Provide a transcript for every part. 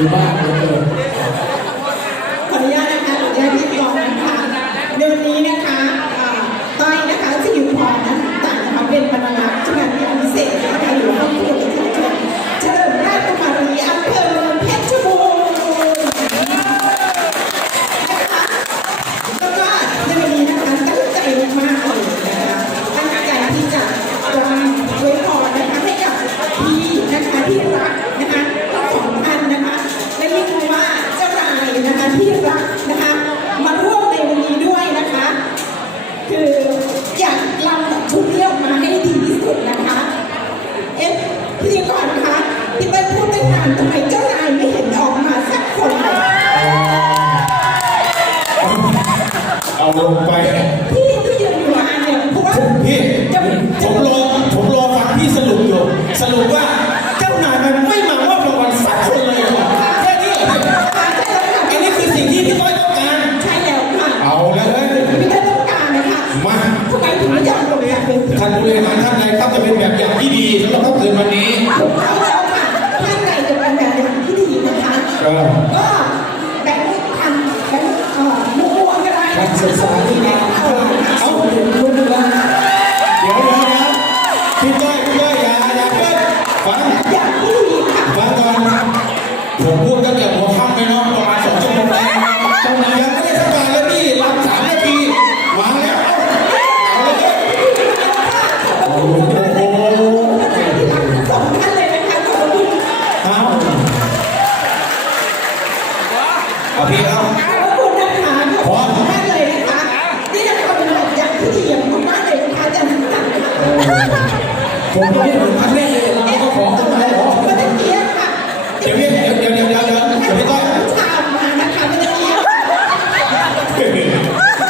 ดีมากเลยขออนุญาตนะคะขออนุญาตพิธีกรนะคะในวันนี้นะคะอ่าต้อยนะคะสิริพรนะต่างนะคะเป็นบรรณาธิการที่พิเศษนะคะอยู่ห้องผู้บริหารชนเฉลิมราชกุมารีอำเภอเมืองเพชรบูรณ์นะคะแล้วก็ในวันนี้นะคะตั้งใจมากเลยนะคะตั้งใจที่จะรำไว้พรนะคะให้กับพี่นะคะที่รักนะคะ ธีกรคะที่ไปพูดตั้งนานทำไมเจ้านายไม่เห็นออกมาสักคนเลย เอาลงไป มาทำไมถึงไม่ยอมลงจากเวทีท่านผู้บริหารท่านใดครับจะเป็นแบบอย่างที่ดีสำหรับค่ำคืนวันนี้ถูกต้องแล้วค่ะท่านใดจะเป็นแบบอย่างที่ดีนะคะเออก็แบ่งทันแบ่งเอ่อมุกวก็ได้การศึกษาที่แบ่มางเอานะคะเอาเห็นคุณว่า เอาพี่เอาขอบคุณนะคะขอบคุณมากเลยนะคะ นี่นะคะเป็นแบบอย่างที่ดีอย่างมากเลยนะคะอาจารย์สันค่ะผมก็ไม่เหมือนพันแรกเลยเราก็ขอต้นไม้ขอเมื่อตะเกียบค่ะเดี๋ยวเดี๋ยวเดี๋ยวเดี๋ยวเดี๋ยวเดี๋ยวเดี๋ยวพี่ต้อยชามมานะคะเมื่อตะเกียบ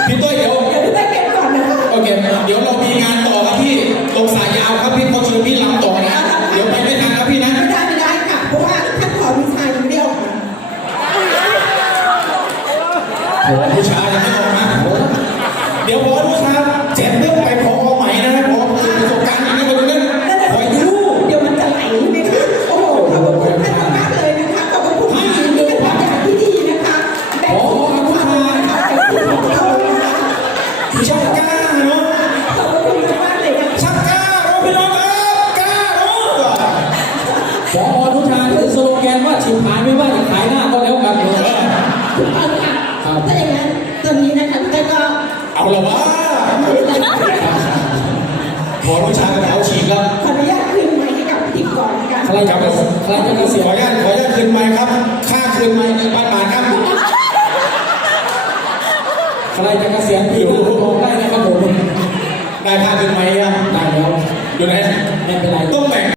พี่ต้อยเดี๋ยวเดี๋ยวได้เก็บก่อนนะคะโอเคเดี๋ยวเรามีงานต่อครับพี่ตรงสายยาว ผมผู้ชายยังไม่ออกนะเดี๋ยวพอผู้ชายเจ็บเรื่องไปพอใหม่นะพอประสบการณ์อย่างนี้มาดูนะคอยดูเดี๋ยวมันจะไหลไหมคะโอ้โหขอบคุณท่านมากเลยนะคะขอบคุณที่เป็นแบบอย่างที่ดีนะคะแบ่งปันความนะคะแบ่งปันของเรานะคะช่างกล้าเนาะขอบคุณมากเลยนะคะช่างกล้าเนาะพี่น้องครับกล้าเนาะขออนุชาถึงสโลแกนว่าชิมหายไม่ว่าจะขายหน้าก็แล้วกันเลย ถูกต้องค่ะถ้าอย่างนั้นตอนนี้นะคะพี่ก็ เอาละวะพอผู้ชายกับเขาฉีกแล้วขออนุญาตคืนไมค์ให้กับพิธีกรนะคะใครจะใครจะเกษียขอณอนุญาตขออนุญาตคืนไม้ครับ ค่าคืนไม้ในบ้านมาครับใครจะเกษียณพี่ก็บอกได้นะครับผมได้ค่าคืนไม้ยังได้แล้วอยู่ไหนไม่เป็นไรต้องแบ่ง